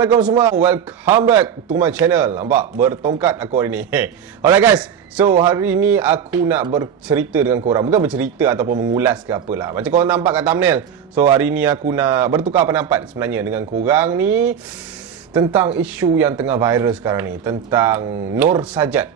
Assalamualaikum semua. Welcome back to my channel. Nampak bertongkat aku hari ni. Alright guys. So hari ni aku nak bercerita dengan korang. Bukan bercerita ataupun mengulas ke apalah. Macam korang nampak kat thumbnail. So hari ni aku nak bertukar pendapat sebenarnya dengan korang ni tentang isu yang tengah viral sekarang ni, tentang Nur Sajat.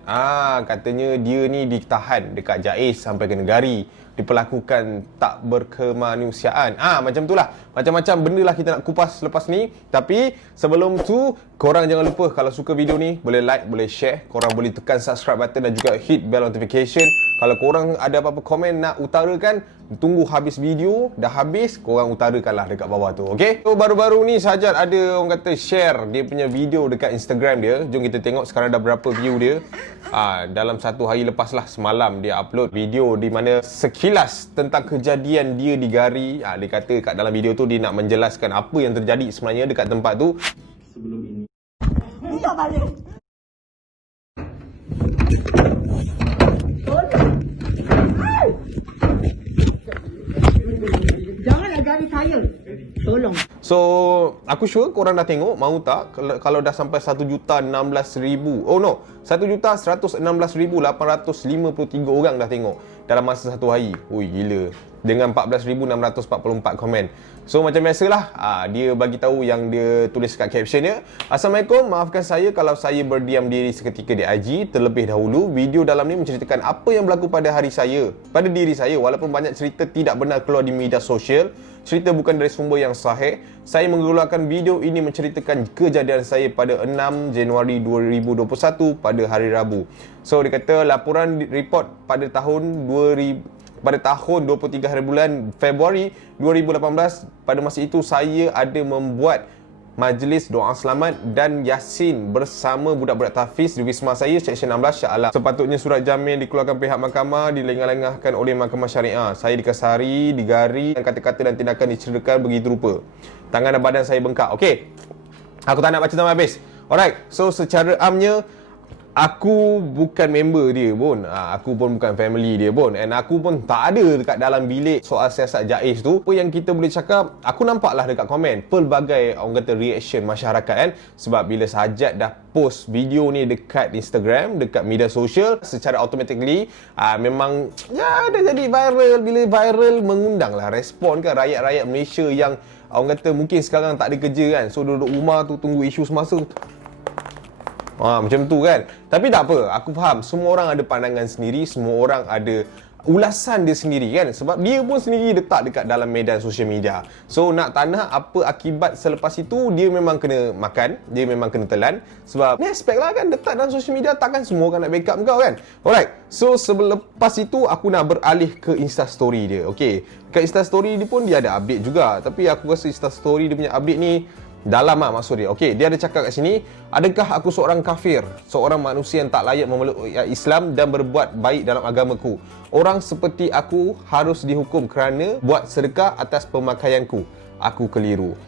Katanya dia ni ditahan dekat JAIS sampai ke negari, diperlakukan tak berkemanusiaan. Macam itulah. Macam-macam benda lah kita nak kupas lepas ni. Tapi sebelum tu, korang jangan lupa kalau suka video ni, boleh like, boleh share. Korang boleh tekan subscribe button dan juga hit bell notification. Kalau korang ada apa-apa komen nak utarakan, tunggu habis video. Dah habis, korang utarakanlah dekat bawah tu. Okay? So baru-baru ni Sajat ada orang kata share dia punya video dekat Instagram dia. Jom kita tengok sekarang dah berapa view dia. Dalam satu hari lepas lah, semalam dia upload video di mana sekilas tentang kejadian dia di Gari. Dia kata kat dalam video tu dia nak menjelaskan apa yang terjadi sebenarnya dekat tempat tu. Sebelum ini dia balik. Janganlah Gari saya. Tolong. So, aku sure korang dah tengok, mahu tak? Kalau dah sampai 1,016,000. Oh no, 1,116,853 orang dah tengok dalam masa satu hari. Ui, gila. Dengan 14,644 komen. So, macam biasalah, dia bagi tahu yang dia tulis kat caption dia. Assalamualaikum, maafkan saya kalau saya berdiam diri seketika di IG. Terlebih dahulu, video dalam ni menceritakan apa yang berlaku pada diri saya. Walaupun banyak cerita tidak benar keluar di media sosial, cerita bukan dari sumber yang sahih. Saya mengeluarkan video ini menceritakan kejadian saya pada 6 Januari 2021 pada hari Rabu. So, dia kata laporan report pada tahun 23 hari bulan Februari 2018. Pada masa itu saya ada membuat majlis doa selamat dan yasin bersama budak-budak tahfiz di wisma saya, Seksyen 16 Shah Alam. Sepatutnya surat jamin dikeluarkan pihak mahkamah dilengah-lengahkan oleh mahkamah syariah. Saya dikasari, digari dan kata-kata dan tindakan dicederakan begitu rupa. Tangan dan badan saya bengkak. Okey, aku tak nak baca sampai habis. Alright, so secara amnya aku bukan member dia pun. Aku pun bukan family dia pun. And aku pun tak ada dekat dalam bilik soal siasat JAIS tu. Apa yang kita boleh cakap, aku nampaklah dekat komen pelbagai orang kata reaction masyarakat kan. Sebab bila Sajat dah post video ni dekat Instagram, dekat media sosial, secara automatically memang dah jadi viral. Bila viral, mengundanglah respon kan rakyat-rakyat Malaysia yang orang kata mungkin sekarang tak ada kerja kan. So duduk rumah tu tunggu isu semasa. Macam tu kan. Tapi tak apa, aku faham semua orang ada pandangan sendiri, semua orang ada ulasan dia sendiri kan. Sebab dia pun sendiri letak dekat dalam medan sosial media. So nak tak nak apa akibat selepas itu, dia memang kena makan, dia memang kena telan. Sebab ni aspek lah kan, letak dalam sosial media, takkan semua orang nak backup kau kan. Alright, so selepas itu aku nak beralih ke Instastory dia. Okay, kat Instastory dia pun dia ada update juga. Tapi aku rasa Instastory dia punya update ni dalam maksud dia. Okey, dia ada cakap kat sini, adakah aku seorang kafir, seorang manusia yang tak layak memeluk Islam dan berbuat baik dalam agamaku? Orang seperti aku harus dihukum kerana buat sedekah atas pemakaianku. Aku keliru.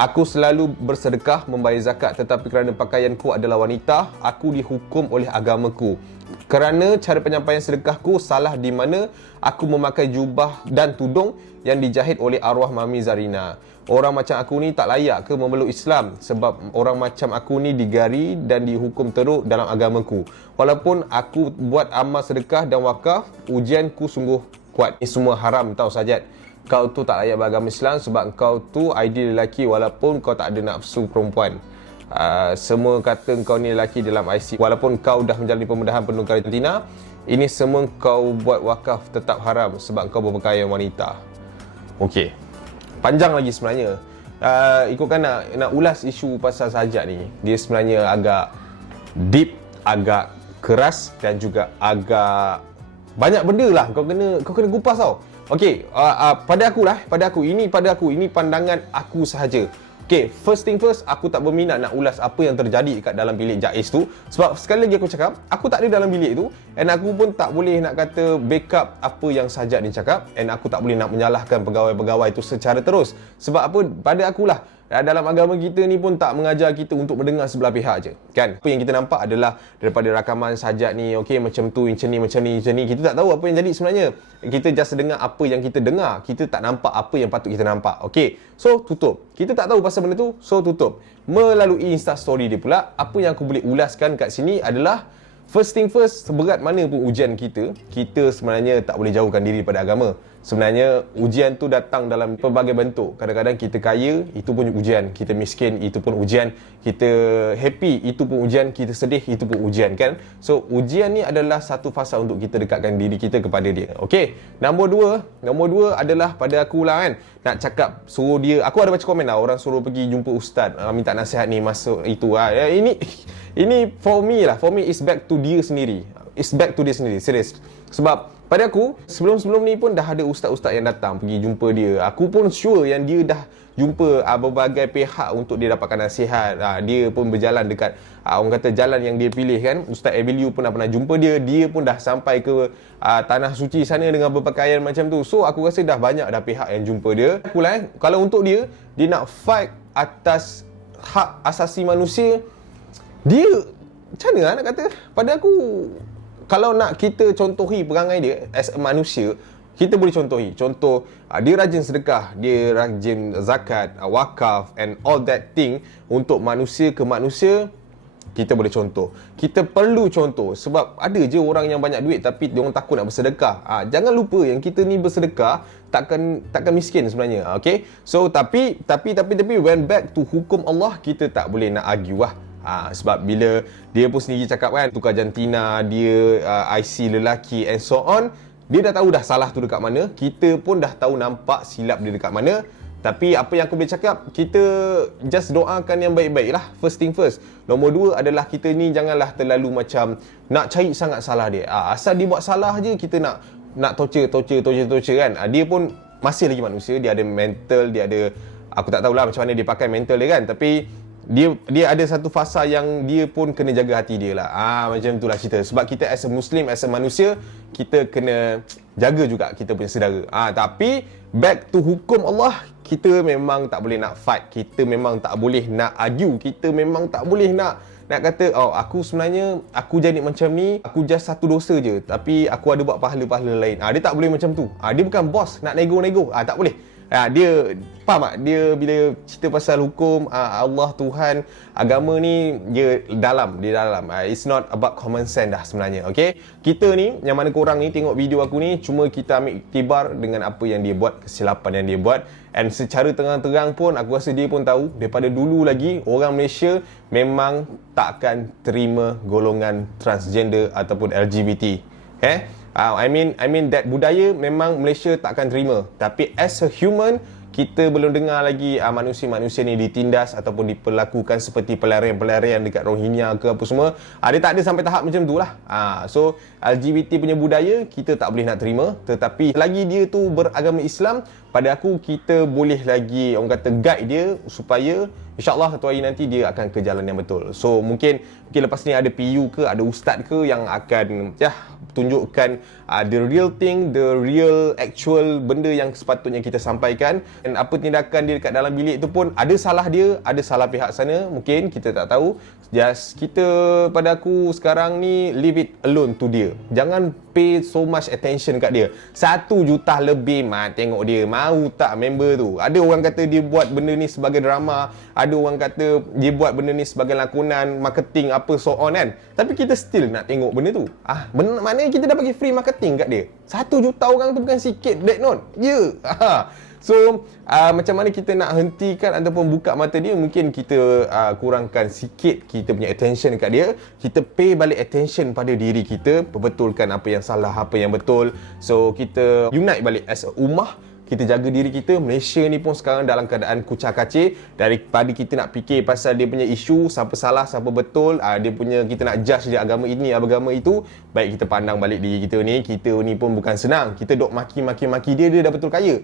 Aku selalu bersedekah, membayar zakat, tetapi kerana pakaianku adalah wanita, aku dihukum oleh agamaku. Kerana cara penyampaian sedekahku salah di mana aku memakai jubah dan tudung yang dijahit oleh arwah Mami Zarina. Orang macam aku ni tak layak ke memeluk Islam? Sebab orang macam aku ni digari dan dihukum teruk dalam agamaku. Walaupun aku buat amal sedekah dan wakaf, ujianku sungguh kuat. Ini semua haram tau Sajat. Kau tu tak layak beragama Islam sebab kau tu ideal lelaki walaupun kau tak ada nafsu perempuan. Semua kata kau ni lelaki dalam IC walaupun kau dah menjalani pembedahan penuh karantina. Ini semua kau buat wakaf tetap haram sebab kau berpakaian wanita. Okey, panjang lagi sebenarnya. Ikutkan nak ulas isu pasal Sajat ni, dia sebenarnya agak deep, agak keras dan juga agak banyak benda lah kau kena kupas tau. Okey, pada aku ini pandangan aku sahaja. Okay, first thing first, aku tak berminat nak ulas apa yang terjadi kat dalam bilik JAIS tu. Sebab sekali lagi aku cakap, aku tak ada dalam bilik tu. And aku pun tak boleh nak kata backup apa yang Sajat ni cakap. And aku tak boleh nak menyalahkan pegawai-pegawai tu secara terus. Sebab apa, pada akulah, dalam agama kita ni pun tak mengajar kita untuk mendengar sebelah pihak je, kan? Apa yang kita nampak adalah daripada rakaman sajak ni, okey, macam tu, macam ni. Kita tak tahu apa yang jadi sebenarnya. Kita just dengar apa yang kita dengar. Kita tak nampak apa yang patut kita nampak. Okey, so tutup. Kita tak tahu pasal benda tu, so tutup. Melalui Insta story dia pula, apa yang aku boleh ulaskan kat sini adalah first thing first, seberat mana pun ujian kita sebenarnya tak boleh jauhkan diri daripada agama. Sebenarnya ujian tu datang dalam pelbagai bentuk. Kadang-kadang kita kaya, itu pun ujian. Kita miskin, itu pun ujian. Kita happy, itu pun ujian. Kita sedih, itu pun ujian, kan? So, ujian ni adalah satu fasa untuk kita dekatkan diri kita kepada dia. Okey. Nombor dua adalah pada aku lah, kan. Nak cakap suruh dia, aku ada baca komen lah, orang suruh pergi jumpa ustaz, minta nasihat ni masuk itu. Ini for me is back to dia sendiri. It's back to dia sendiri, serius. Sebab pada aku, sebelum ni pun dah ada ustaz-ustaz yang datang pergi jumpa dia. Aku pun sure yang dia dah jumpa berbagai pihak untuk dia dapatkan nasihat. Dia pun berjalan dekat orang kata jalan yang dia pilih, kan. Ustaz Abiliu pun dah pernah jumpa dia. Dia pun dah sampai ke tanah suci sana dengan berpakaian macam tu. So aku rasa dah banyak dah pihak yang jumpa dia. Pula kalau untuk dia nak fight atas hak asasi manusia, dia macam mana nak kata, pada aku, kalau nak kita contohi perangai dia as a manusia, kita boleh contohi. Contoh, dia rajin sedekah, dia rajin zakat, wakaf and all that thing untuk manusia ke manusia, kita boleh contoh. Kita perlu contoh sebab ada je orang yang banyak duit tapi diorang takut nak bersedekah. Jangan lupa yang kita ni bersedekah takkan miskin sebenarnya. Okay? So tapi when back to hukum Allah, kita tak boleh nak argue lah. Sebab bila dia pun sendiri cakap, kan, tukar jantina, dia IC lelaki and so on, dia dah tahu dah salah tu dekat mana. Kita pun dah tahu nampak silap dia dekat mana. Tapi apa yang aku boleh cakap, kita just doakan yang baik-baik lah. First thing first. Nombor dua adalah kita ni janganlah terlalu macam nak cari sangat salah dia. Asal dia buat salah je, kita nak torture kan. Dia pun masih lagi manusia, dia ada mental, dia ada, aku tak tahulah macam mana dia pakai mental dia, kan. Tapi dia ada satu fasa yang dia pun kena jaga hati dia lah. Macam itulah cerita. Sebab kita as a Muslim, as a manusia, kita kena jaga juga kita punya saudara. Tapi back to hukum Allah, kita memang tak boleh nak fight. Kita memang tak boleh nak argue. Kita memang tak boleh nak kata, aku sebenarnya aku jadi macam ni, aku just satu dosa je, tapi aku ada buat pahala-pahala lain. Dia tak boleh macam tu. Dia bukan bos nak nego-nego. Tak boleh. Dia faham tak? Dia bila cerita pasal hukum, Allah, Tuhan, agama ni dia dalam. It's not about common sense dah sebenarnya. Okay? Kita ni, yang mana korang ni tengok video aku ni, cuma kita ambil iktibar dengan apa yang dia buat, kesilapan yang dia buat. And secara terang-terang pun aku rasa dia pun tahu, daripada dulu lagi orang Malaysia memang takkan terima golongan transgender ataupun LGBT. I mean that budaya memang Malaysia takkan terima. Tapi as a human, kita belum dengar lagi manusia-manusia ni ditindas ataupun diperlakukan seperti pelarian-pelarian dekat Rohingya ke apa semua. Dia tak ada sampai tahap macam tu lah. So LGBT punya budaya kita tak boleh nak terima. Tetapi lagi dia tu beragama Islam, pada aku kita boleh lagi orang kata guide dia supaya InsyaAllah satu hari nanti dia akan ke jalan yang betul. So mungkin lepas ni ada PU ke, ada ustaz ke yang akan tunjukkan the real thing, the real actual benda yang sepatutnya kita sampaikan. Dan apa tindakan dia dekat dalam bilik tu pun ada salah dia, ada salah pihak sana, mungkin kita tak tahu. Just kita, pada aku sekarang ni, leave it alone to dia. Jangan pay so much attention kat dia. 1 juta lebih tengok dia, mau tak member tu. Ada orang kata dia buat benda ni sebagai drama, ada orang kata dia buat benda ni sebagai lakonan, marketing apa so on, kan. Tapi kita still nak tengok benda tu. Maknanya kita dah bagi free marketing kat dia. 1 juta orang tu bukan sikit, Black Note. Ya. So macam mana kita nak hentikan ataupun buka mata dia? Mungkin kita kurangkan sikit kita punya attention kat dia. Kita pay balik attention pada diri kita, perbetulkan apa yang salah, apa yang betul. So kita unite balik as a ummah. Kita jaga diri kita. Malaysia ni pun sekarang dalam keadaan kucak kacir. Daripada kita nak fikir pasal dia punya isu, siapa salah, siapa betul, dia punya, kita nak judge dia agama ini, agama itu, baik kita pandang balik diri kita ni. Kita ni pun bukan senang. Kita dok maki dia dah betul kaya.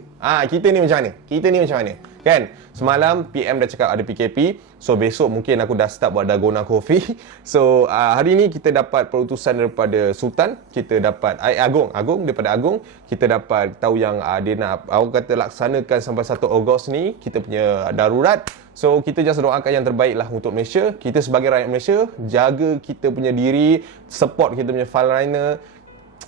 Kita ni macam mana? kan? Semalam PM dah cakap ada PKP. So besok mungkin aku dah start buat dalgona coffee. So hari ni kita dapat perutusan daripada Sultan, kita dapat Agong daripada Agong, kita dapat tahu yang dia nak laksanakan sampai 1 Ogos ni kita punya darurat. So kita just doakan yang terbaik lah untuk Malaysia. Kita sebagai rakyat Malaysia, jaga kita punya diri, support kita punya frontliner.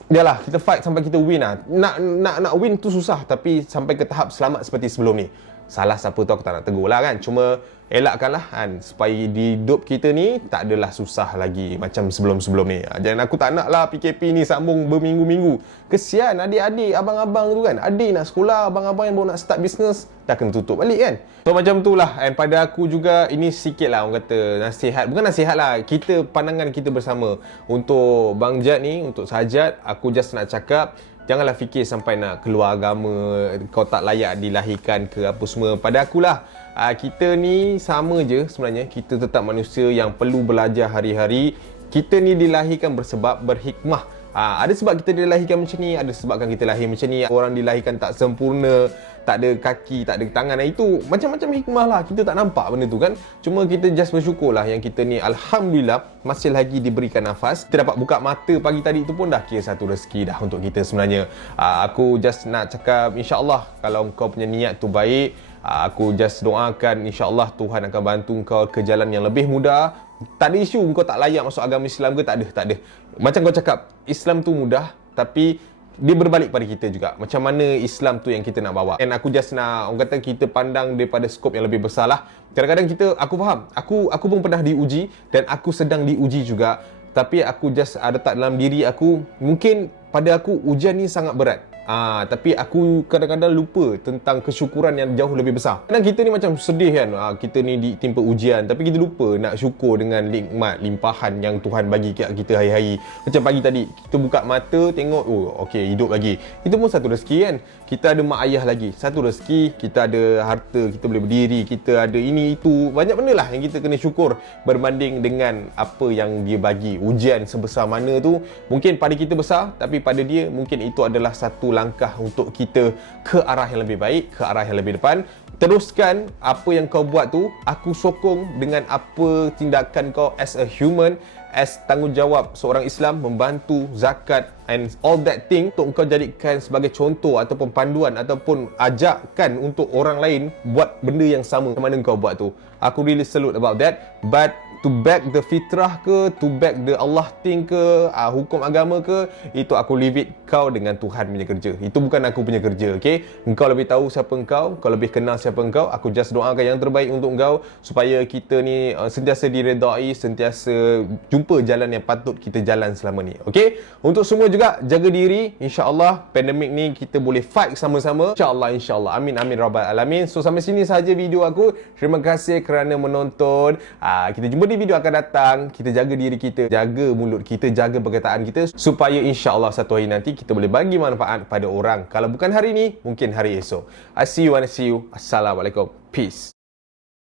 Yalah, kita fight sampai kita win lah. Nak win tu susah, tapi sampai ke tahap selamat seperti sebelum ni. Salah siapa tu aku tak nak tegur lah kan. Cuma elakkanlah kan, supaya di hidup kita ni tak adalah susah lagi macam sebelum-sebelum ni. Jangan aku tak nak lah PKP ni sambung berminggu-minggu. Kesian adik-adik, abang-abang tu kan. Adik nak sekolah, abang-abang yang baru nak start bisnes dah kena tutup balik kan. So macam tu lah. And pada aku juga ini sikit lah orang kata nasihat. Bukan nasihat lah, kita pandangan kita bersama. Untuk Bang Jad ni, untuk Sajat, aku just nak cakap, janganlah fikir sampai nak keluar agama, kau tak layak dilahirkan ke apa semua. Pada akulah, kita ni sama je sebenarnya. Kita tetap manusia yang perlu belajar hari-hari. Kita ni dilahirkan bersebab berhikmah. Ada sebab kita dilahirkan macam ni, ada sebabkan kita lahir macam ni. Orang dilahirkan tak sempurna, tak ada kaki, tak ada tangan. Itu macam-macam hikmah lah. Kita tak nampak benda tu kan. Cuma kita just bersyukur lah yang kita ni Alhamdulillah masih lagi diberikan nafas. Kita dapat buka mata pagi tadi tu pun dah kira satu rezeki dah untuk kita sebenarnya. Aku just nak cakap, insyaAllah kalau kau punya niat tu baik, aku just doakan insyaAllah Tuhan akan bantu kau ke jalan yang lebih mudah. Tak ada isu kau tak layak masuk agama Islam ke, tak ada. Macam kau cakap, Islam tu mudah, tapi dia berbalik pada kita juga. Macam mana Islam tu yang kita nak bawa. And aku just nak, orang kata kita pandang daripada skop yang lebih besar lah. Kadang-kadang aku faham, aku pun pernah diuji dan aku sedang diuji juga. Tapi aku just ada tak dalam diri aku, mungkin pada aku ujian ni sangat berat. Tapi aku kadang-kadang lupa tentang kesyukuran yang jauh lebih besar. Kadang kita ni macam sedih kan, kita ni ditimpa ujian, tapi kita lupa nak syukur dengan nikmat, limpahan yang Tuhan bagi kat kita hari-hari. Macam pagi tadi, kita buka mata, tengok, oh okey, hidup lagi. Itu pun satu rezeki kan. Kita ada mak ayah lagi, satu rezeki. Kita ada harta, kita boleh berdiri, kita ada ini, itu. Banyak benda lah yang kita kena syukur berbanding dengan apa yang dia bagi. Ujian sebesar mana tu, mungkin pada kita besar, tapi pada dia, mungkin itu adalah satu langkah untuk kita ke arah yang lebih baik, ke arah yang lebih depan. Teruskan apa yang kau buat tu. Aku sokong dengan apa tindakan kau as a human, as tanggungjawab seorang Islam, membantu zakat and all that thing, untuk kau jadikan sebagai contoh ataupun panduan ataupun ajakkan untuk orang lain buat benda yang sama macam mana kau buat tu. Aku really salute about that. But to back the fitrah ke, to back the Allah thing ke, hukum agama ke, itu aku leave it kau dengan Tuhan punya kerja. Itu bukan aku punya kerja, okay? Engkau lebih tahu siapa kau lebih kenal siapa kau. Aku just doakan yang terbaik untuk kau, supaya kita ni sentiasa diredai, sentiasa jumpa jalan yang patut kita jalan selama ni, okay? Untuk semua juga, jaga diri. InsyaAllah pandemik ni kita boleh fight sama-sama, InsyaAllah. Amin rabbal alamin. So sampai sini sahaja video aku. Terima kasih kerana menonton. Kita jumpa di video akan datang. Kita jaga diri kita, jaga mulut kita, jaga perkataan kita, supaya insyaAllah satu hari nanti kita boleh bagi manfaat pada orang. Kalau bukan hari ni, mungkin hari esok. I see you. Assalamualaikum. Peace.